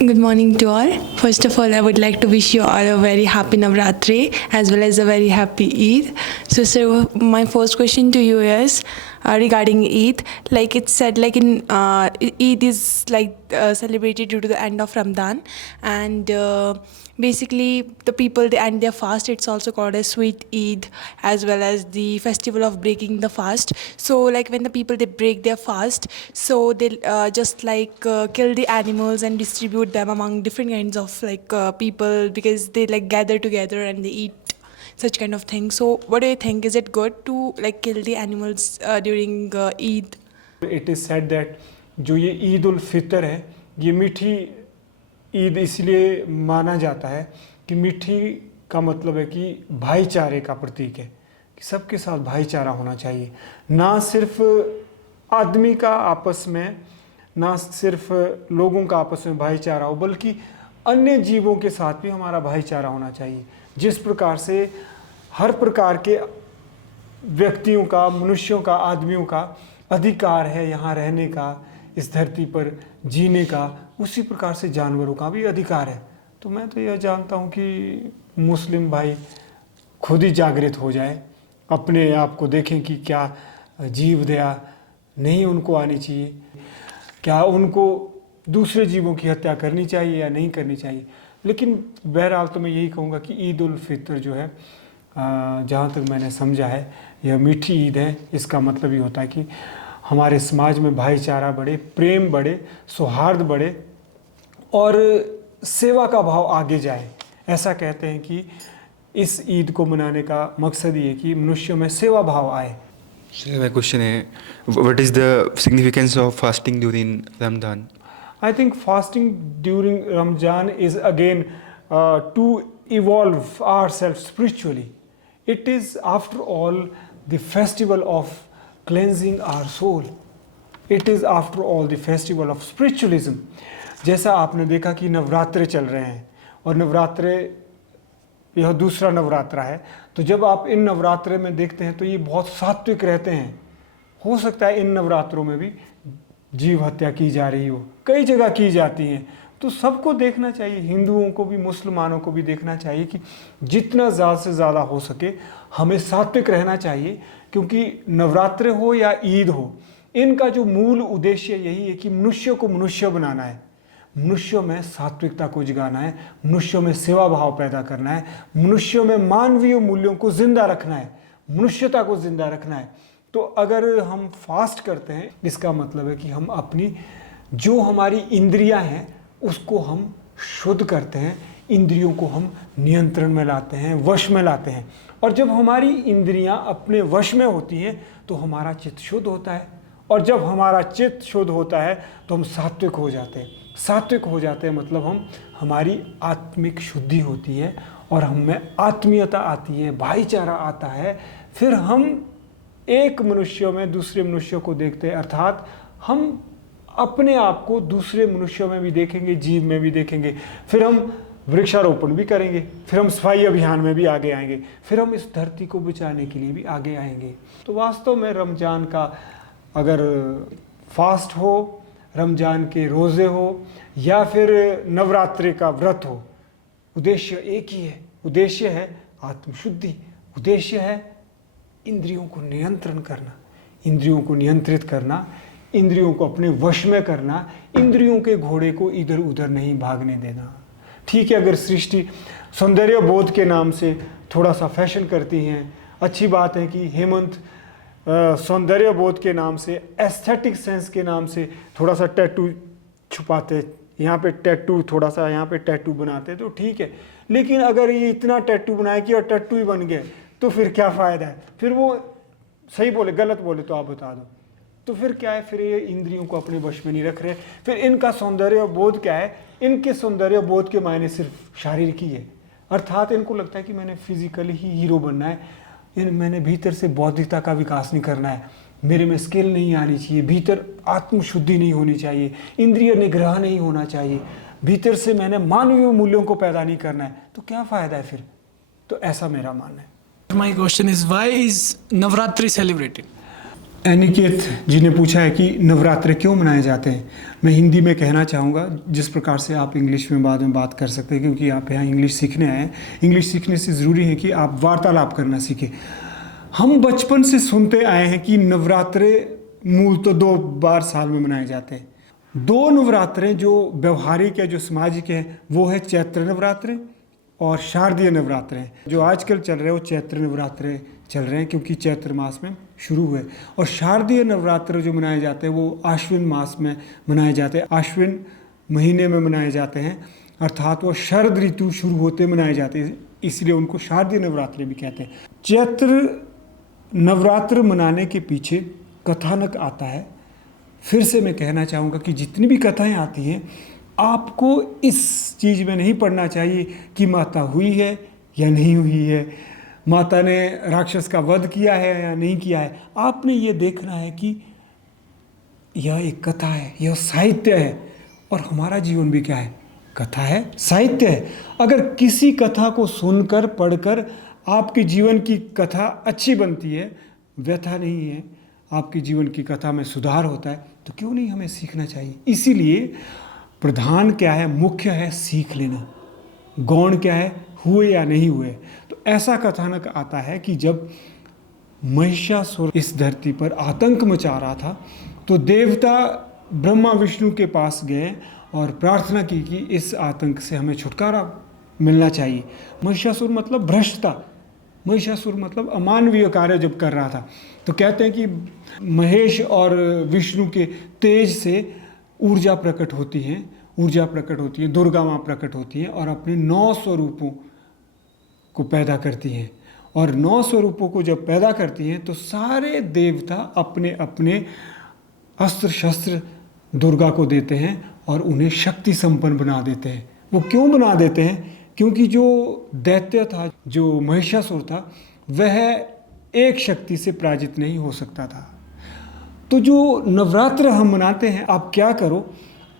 Good morning to all. First of all, I would like to wish you all a very happy Navratri as well as a very happy Eid. So, sir, my first question to you is regarding Eid. Like it's said, like in Eid is like celebrated due to the end of Ramadan, and basically the people they end their fast. It's also called as sweet Eid as well as the festival of breaking the fast. So, like when the people they break their fast, so they just like kill the animals and distribute them among different kinds of like people because they like gather together and they eat such kind of thing. So what do you think? Is it good to like kill the animals during Eid? It is said that जो ये ईद उल फितर है, ये मीठी ईद इसलिए माना जाता है कि मीठी का मतलब है कि भाईचारे का प्रतीक है, कि सबके साथ भाईचारा होना चाहिए, ना सिर्फ आदमी का आपस में, ना सिर्फ लोगों का आपस में भाईचारा हो, बल्कि अन्य जीवों के साथ भी हमारा भाईचारा होना चाहिए। जिस प्रकार से हर प्रकार के व्यक्तियों का, मनुष्यों का, आदमियों का अधिकार है यहाँ रहने का, इस धरती पर जीने का, उसी प्रकार से जानवरों का भी अधिकार है। तो मैं तो यह जानता हूँ कि मुस्लिम भाई खुद ही जागृत हो जाए, अपने आप को देखें कि क्या जीव दया नहीं उनको आनी चाहिए, क्या उनको दूसरे जीवों की हत्या करनी चाहिए या नहीं करनी चाहिए। लेकिन बहरहाल तो मैं यही कहूँगा कि ईद उल फितर जो है, जहाँ तक मैंने समझा है, यह मीठी ईद है। इसका मतलब ये होता है कि हमारे समाज में भाईचारा बढ़े, प्रेम बढ़े, सौहार्द बढ़े और सेवा का भाव आगे जाए। ऐसा कहते हैं कि इस ईद को मनाने का मकसद ये है कि मनुष्यों में सेवा भाव आए। Sir, my question is, what is the significance of fasting during Ramadan? I think fasting during Ramzan is again to evolve ourselves spiritually. It is after all the festival of cleansing our soul. It is after all the festival of spiritualism. जैसा आपने देखा कि नवरात्रे चल रहे हैं और नवरात्रे यह दूसरा नवरात्रा है, तो जब आप इन नवरात्रे में देखते हैं तो ये बहुत सात्विक रहते हैं। हो सकता है इन नवरात्रों में भी जीव हत्या की जा रही हो, कई जगह की जाती हैं, तो सबको देखना चाहिए, हिंदुओं को भी मुसलमानों को भी देखना चाहिए कि जितना ज़्यादा से ज़्यादा हो सके हमें सात्विक रहना चाहिए। क्योंकि नवरात्रे हो या ईद हो, इनका जो मूल उद्देश्य यही है कि मनुष्य को मनुष्य बनाना है, मनुष्यों में सात्विकता को जगाना है, मनुष्यों में सेवा भाव पैदा करना है, मनुष्यों में मानवीय मूल्यों को जिंदा रखना है, मनुष्यता को जिंदा रखना है। तो अगर हम फास्ट करते हैं, इसका मतलब है कि हम अपनी जो हमारी इंद्रियां हैं उसको हम शुद्ध करते हैं, इंद्रियों को हम नियंत्रण में लाते हैं, वश में लाते हैं। और जब हमारी इंद्रियां अपने वश में होती हैं तो हमारा चित्त शुद्ध होता है, और जब हमारा चित्त शुद्ध होता है तो हम सात्विक हो जाते हैं। सात्विक हो जाते हैं मतलब हमारी आत्मिक शुद्धि होती है और हम में आत्मीयता आती है, भाईचारा आता है। फिर हम एक मनुष्यों में दूसरे मनुष्यों को देखते हैं, अर्थात हम अपने आप को दूसरे मनुष्यों में भी देखेंगे, जीव में भी देखेंगे। फिर हम वृक्षारोपण भी करेंगे, फिर हम सफाई अभियान में भी आगे आएंगे, फिर हम इस धरती को बचाने के लिए भी आगे आएंगे। तो वास्तव में रमज़ान का अगर फास्ट हो, रमज़ान के रोज़े हो या फिर नवरात्रि का व्रत हो, उद्देश्य एक ही है। उद्देश्य है आत्मशुद्धि, उद्देश्य है इंद्रियों को नियंत्रण करना, इंद्रियों को नियंत्रित करना, इंद्रियों को अपने वश में करना, इंद्रियों के घोड़े को इधर उधर नहीं भागने देना। ठीक है, अगर सृष्टि सौंदर्य बोध के नाम से थोड़ा सा फैशन करती हैं, अच्छी बात है कि हेमंत सौंदर्य बोध के नाम से, एस्थेटिक सेंस के नाम से थोड़ा सा टैटू छुपाते, यहाँ पे टैटू थोड़ा सा यहाँ पे टैटू बनाते, तो ठीक है। लेकिन अगर ये इतना टैटू बनाए कि और टैटू ही बन गए तो फिर क्या फ़ायदा है? फिर वो सही बोले गलत बोले तो आप बता दो, तो फिर क्या है? फिर ये इंद्रियों को अपने वश में नहीं रख रहे। फिर इनका सौंदर्य बोध क्या है? इनके सौंदर्य बोध के मायने सिर्फ शारीरिक ही है, अर्थात इनको लगता है कि मैंने फिजिकली ही हीरो बनना है, मैंने भीतर से बौद्धिकता का विकास नहीं करना है, मेरे में स्किल नहीं आनी चाहिए, भीतर आत्मशुद्धि नहीं होनी चाहिए, इंद्रिय निग्रह नहीं होना चाहिए, भीतर से मैंने मानवीय मूल्यों को पैदा नहीं करना है, तो क्या फ़ायदा है फिर? तो ऐसा मेरा मानना है। My question is, why is Navratri celebrated? Aniket जी ने पूछा है कि नवरात्रे क्यों मनाए जाते हैं। मैं हिंदी में कहना चाहूँगा, जिस प्रकार से आप इंग्लिश में बाद में बात कर सकते हैं, क्योंकि आप यहाँ इंग्लिश सीखने आए हैं। इंग्लिश सीखने से ज़रूरी है कि आप वार्तालाप करना सीखें। हम बचपन से सुनते आए हैं कि नवरात्रे मूल तो 2 बार साल में मनाए जाते हैं। 2 नवरात्रे जो व्यवहारिक है, जो सामाजिक है, वो है चैत्र नवरात्रे और शारदीय नवरात्रे। जो आजकल चल रहे हैं वो चैत्र नवरात्रे चल रहे हैं, क्योंकि चैत्र मास में शुरू हुए। और शारदीय नवरात्र जो मनाए जाते हैं वो आश्विन मास में मनाए जाते हैं, आश्विन महीने में मनाए जाते हैं, अर्थात वो शरद ऋतु शुरू होते मनाए जाते हैं, इसलिए उनको शारदीय नवरात्रि भी कहते हैं। चैत्र नवरात्र मनाने के पीछे कथानक आता है। फिर से मैं कहना चाहूँगा कि जितनी भी कथाएं आती हैं, आपको इस चीज़ में नहीं पढ़ना चाहिए कि माता हुई है या नहीं हुई है, माता ने राक्षस का वध किया है या नहीं किया है। आपने ये देखना है कि यह एक कथा है, यह साहित्य है, और हमारा जीवन भी क्या है, कथा है, साहित्य है। अगर किसी कथा को सुनकर पढ़कर आपके जीवन की कथा अच्छी बनती है, व्यथा नहीं है, आपके जीवन की कथा में सुधार होता है, तो क्यों नहीं हमें सीखना चाहिए। इसीलिए प्रधान क्या है, मुख्य है सीख लेना, गौण क्या है, हुए या नहीं हुए। तो ऐसा कथानक आता है कि जब महिषासुर इस धरती पर आतंक मचा रहा था, तो देवता ब्रह्मा विष्णु के पास गए और प्रार्थना की कि इस आतंक से हमें छुटकारा मिलना चाहिए। महिषासुर मतलब भ्रष्टता, महिषासुर मतलब अमानवीय कार्य जब कर रहा था। तो कहते हैं कि महेश और विष्णु के तेज से ऊर्जा प्रकट होती है, दुर्गा माँ प्रकट होती हैं और अपने 9 स्वरूपों को पैदा करती हैं। और 9 स्वरूपों को जब पैदा करती हैं तो सारे देवता अपने अपने अस्त्र शस्त्र दुर्गा को देते हैं और उन्हें शक्ति संपन्न बना देते हैं। वो क्यों बना देते हैं? क्योंकि जो दैत्य था, जो महिषासुर था, वह एक शक्ति से पराजित नहीं हो सकता था। तो जो नवरात्र हम मनाते हैं, आप क्या करो,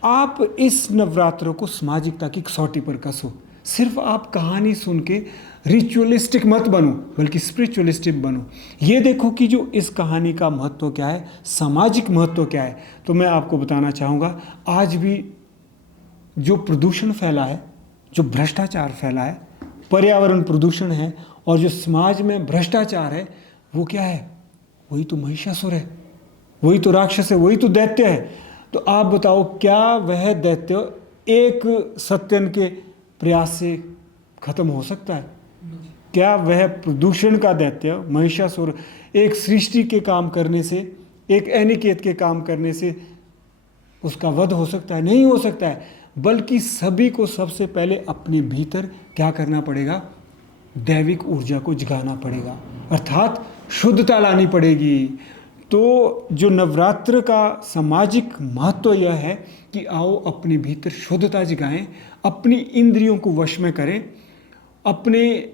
आप इस नवरात्र को सामाजिकता की कसौटी पर कसो। सिर्फ आप कहानी सुन के रिचुअलिस्टिक मत बनो, बल्कि स्पिरिचुअलिस्टिक बनो। ये देखो कि जो इस कहानी का महत्व क्या है, सामाजिक महत्व क्या है। तो मैं आपको बताना चाहूँगा, आज भी जो प्रदूषण फैला है, जो भ्रष्टाचार फैला है, पर्यावरण प्रदूषण है, और जो समाज में भ्रष्टाचार है, वो क्या है? वही तो महिषासुर है, वही तो राक्षस है, वही तो दैत्य है। तो आप बताओ, क्या वह दैत्य एक सत्यन के प्रयास से खत्म हो सकता है? क्या वह प्रदूषण का दैत्य महिषासुर एक सृष्टि के काम करने से, एक अनिकेत के काम करने से उसका वध हो सकता है? नहीं हो सकता है। बल्कि सभी को सबसे पहले अपने भीतर क्या करना पड़ेगा? दैविक ऊर्जा को जगाना पड़ेगा, अर्थात शुद्धता लानी पड़ेगी। तो जो नवरात्र का सामाजिक महत्व यह है कि आओ अपने भीतर शुद्धता जगाएं, अपनी इंद्रियों को वश में करें, अपने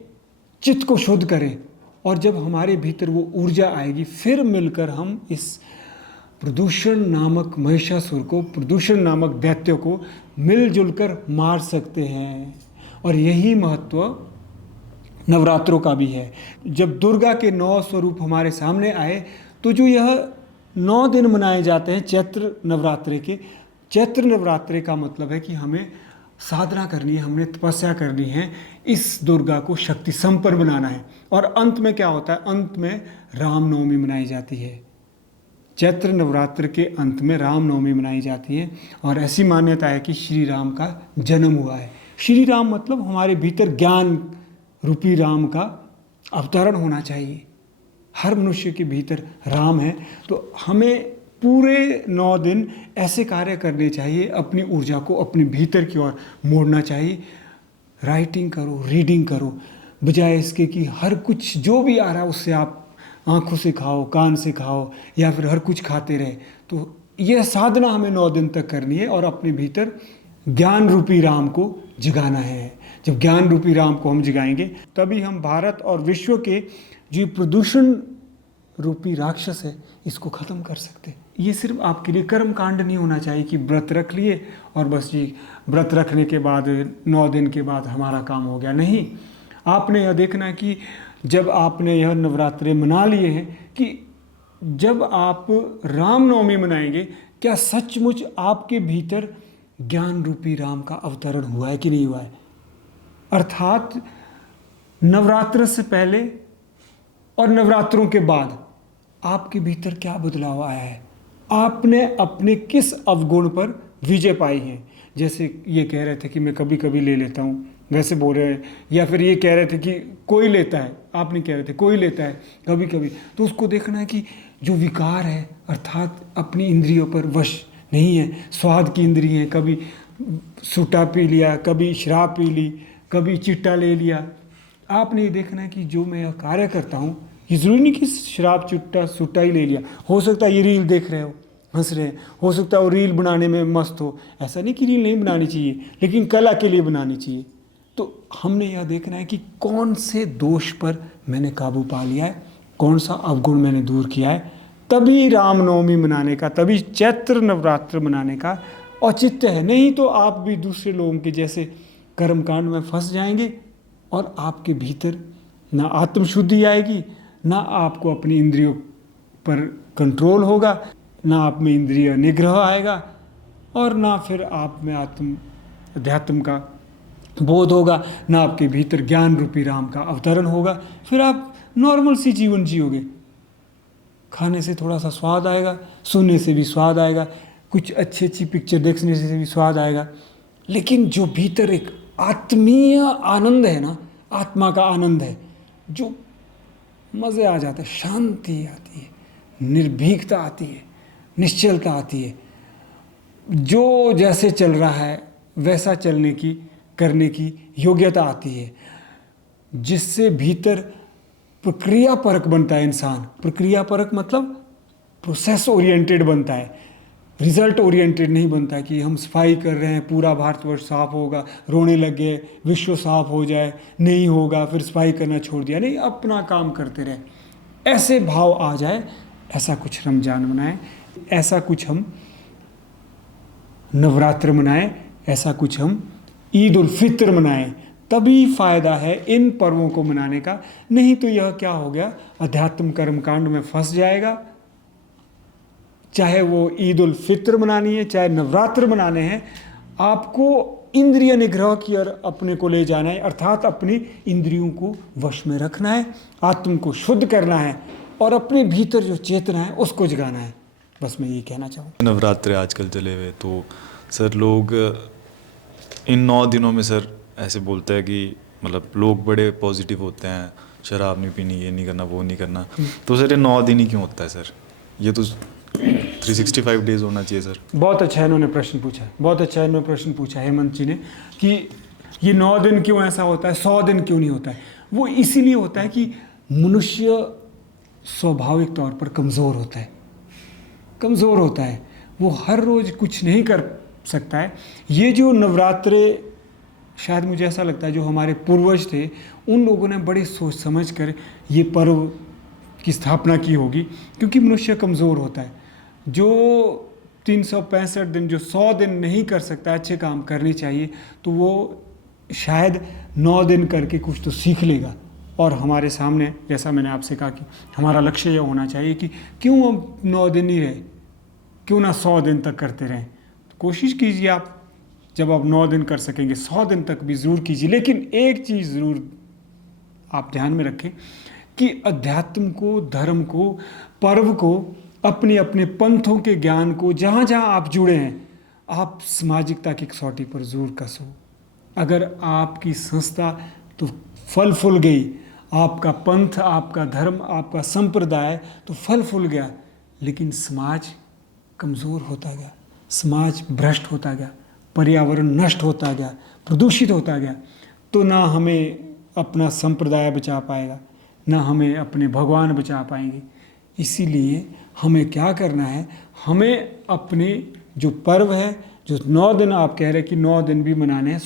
चित्त को शुद्ध करें, और जब हमारे भीतर वो ऊर्जा आएगी, फिर मिलकर हम इस प्रदूषण नामक महिषासुर को, प्रदूषण नामक दैत्य को मिलजुल कर मार सकते हैं। और यही महत्व नवरात्रों का भी है। जब दुर्गा के 9 स्वरूप हमारे सामने आए, तो जो यह 9 दिन मनाए जाते हैं चैत्र नवरात्रे के, चैत्र नवरात्रे का मतलब है कि हमें साधना करनी है, हमने तपस्या करनी है, इस दुर्गा को शक्ति संपन्न बनाना है। और अंत में क्या होता है? अंत में रामनवमी मनाई जाती है। चैत्र नवरात्र के अंत में रामनवमी मनाई जाती है, और ऐसी मान्यता है कि श्री राम का जन्म हुआ है। श्री राम मतलब हमारे भीतर ज्ञान रूपी राम का अवतरण होना चाहिए। हर मनुष्य के भीतर राम है। तो हमें पूरे 9 दिन ऐसे कार्य करने चाहिए, अपनी ऊर्जा को अपने भीतर की ओर मोड़ना चाहिए। राइटिंग करो, रीडिंग करो, बजाय इसके कि हर कुछ जो भी आ रहा है उससे आप आँखों से खाओ, कान से खाओ, या फिर हर कुछ खाते रहे। तो यह साधना हमें 9 दिन तक करनी है, और अपने भीतर ज्ञान रूपी राम को जगाना है। जब ज्ञान रूपी राम को हम जगाएंगे, तभी हम भारत और विश्व के जो प्रदूषण रूपी राक्षस है, इसको ख़त्म कर सकते हैं। ये सिर्फ आपके लिए कर्म कांड नहीं होना चाहिए कि व्रत रख लिए और बस जी व्रत रखने के बाद 9 दिन के बाद हमारा काम हो गया। नहीं, आपने यह देखना है कि जब आपने यह नवरात्रे मना लिए हैं, कि जब आप रामनवमी मनाएंगे, क्या सचमुच आपके भीतर ज्ञान रूपी राम का अवतरण हुआ है कि नहीं हुआ है? अर्थात नवरात्र से पहले और नवरात्रों के बाद आपके भीतर क्या बदलाव आया है? आपने अपने किस अवगुण पर विजय पाई है? जैसे ये कह रहे थे कि मैं कभी कभी ले लेता हूँ, वैसे बोल रहे हैं, या फिर ये कह रहे थे कि कोई लेता है, आप नहीं कह रहे थे कोई लेता है कभी कभी, तो उसको देखना है कि जो विकार है अर्थात अपनी इंद्रियों पर वश नहीं है, स्वाद की इंद्रिय है, कभी सूटा पी लिया, कभी शराब पी ली, कभी चिट्टा ले लिया। आपने ये देखना है कि जो मैं यह कार्य करता हूँ, ये ज़रूरी नहीं कि शराब चिट्टा सूटा ही ले लिया, हो सकता है ये रील देख रहे हो, हंस रहे हैं, हो सकता है वो रील बनाने में मस्त हो। ऐसा नहीं कि रील नहीं बनानी चाहिए, लेकिन कला के लिए बनानी चाहिए। तो हमने यह देखना है कि कौन से दोष पर मैंने काबू पा लिया है, कौन सा अवगुण मैंने दूर किया है, तभी रामनवमी मनाने का, तभी चैत्र नवरात्र मनाने का औचित्य है। नहीं तो आप भी दूसरे लोगों के जैसे कर्मकांड में फंस जाएंगे और आपके भीतर ना आत्मशुद्धि आएगी, ना आपको अपनी इंद्रियों पर कंट्रोल होगा, ना आप में इंद्रिय निग्रह आएगा, और ना फिर आप में अध्यात्म का बोध होगा, ना आपके भीतर ज्ञान रूपी राम का अवतरण होगा। फिर आप नॉर्मल सी जीवन जियोगे, खाने से थोड़ा सा स्वाद आएगा, सुनने से भी स्वाद आएगा, कुछ अच्छी पिक्चर देखने से भी स्वाद आएगा, लेकिन जो भीतर एक आत्मीय आनंद है ना, आत्मा का आनंद है, जो मज़े आ जाता है, शांति आती है, निर्भीकता आती है, निश्चलता आती है, जो जैसे चल रहा है वैसा चलने की करने की योग्यता आती है, जिससे भीतर प्रक्रिया परक बनता है इंसान। प्रक्रिया परक मतलब प्रोसेस ओरिएंटेड बनता है, रिजल्ट ओरिएंटेड नहीं बनता कि हम सफाई कर रहे हैं, पूरा भारतवर्ष साफ होगा, रोने लग गए, विश्व साफ हो जाए, नहीं होगा फिर सफाई करना छोड़ दिया, नहीं, अपना काम करते रहे, ऐसे भाव आ जाए। ऐसा कुछ रमजान मनाएं, ऐसा कुछ हम नवरात्र मनाएं, ऐसा कुछ हम ईद उल फित्र मनाएं, तभी फ़ायदा है इन पर्वों को मनाने का। नहीं तो यह क्या हो गया, अध्यात्म कर्मकांड में फंस जाएगा। चाहे वो ईद उल फित्र मनानी है, चाहे नवरात्र मनाने हैं, आपको इंद्रिय निग्रह की ओर अपने को ले जाना है, अर्थात अपनी इंद्रियों को वश में रखना है, आत्म को शुद्ध करना है और अपने भीतर जो चेतना है उसको जगाना है। बस मैं ये कहना चाहूँ। नवरात्रे आजकल चले हुए, तो सर लोग इन 9 दिनों में सर ऐसे बोलते हैं कि मतलब लोग बड़े पॉजिटिव होते हैं, शराब नहीं पीनी, ये नहीं करना, वो नहीं करना, तो सर ये 9 दिन ही क्यों होता है सर? ये तो 365 डेज होना चाहिए सर। बहुत अच्छा इन्होंने प्रश्न पूछा है, बहुत अच्छा इन्होंने प्रश्न पूछा है हेमंत जी ने, कि ये 9 दिन क्यों ऐसा होता है, 100 दिन क्यों नहीं होता है? वो इसीलिए होता है कि मनुष्य स्वाभाविक तौर पर कमज़ोर होता है, कमज़ोर होता है, वो हर रोज़ कुछ नहीं कर सकता है। ये जो नवरात्रे, शायद मुझे ऐसा लगता है जो हमारे पूर्वज थे उन लोगों ने बड़े सोच समझ कर ये पर्व की स्थापना की होगी, क्योंकि मनुष्य कमज़ोर होता है। जो 365 दिन, जो 100 दिन नहीं कर सकता, अच्छे काम करने चाहिए, तो वो शायद 9 दिन करके कुछ तो सीख लेगा। और हमारे सामने, जैसा मैंने आपसे कहा कि हमारा लक्ष्य यह होना चाहिए कि क्यों हम 9 दिन ही रहे, क्यों ना 100 दिन तक करते रहें। तो कोशिश कीजिए, आप जब आप 9 दिन कर सकेंगे, 100 दिन तक भी ज़रूर कीजिए। लेकिन एक चीज़ ज़रूर आप ध्यान में रखें कि अध्यात्म को, धर्म को, पर्व को, अपने अपने पंथों के ज्ञान को जहाँ जहाँ आप जुड़े हैं, आप सामाजिकता की कसौटी पर ज़रूर कसो। अगर आपकी संस्था तो फल फूल गई, आपका पंथ, आपका धर्म, आपका संप्रदाय तो फल फूल गया, लेकिन समाज कमज़ोर होता गया, समाज भ्रष्ट होता गया, पर्यावरण नष्ट होता गया, प्रदूषित होता गया, तो ना हमें अपना संप्रदाय बचा पाएगा, ना हमें अपने भगवान बचा पाएंगे। इसीलिए हमें क्या करना है, हमें अपने जो पर्व है, जो 9 दिन आप कह रहे हैं कि 9 दिन भी मनाने हैं,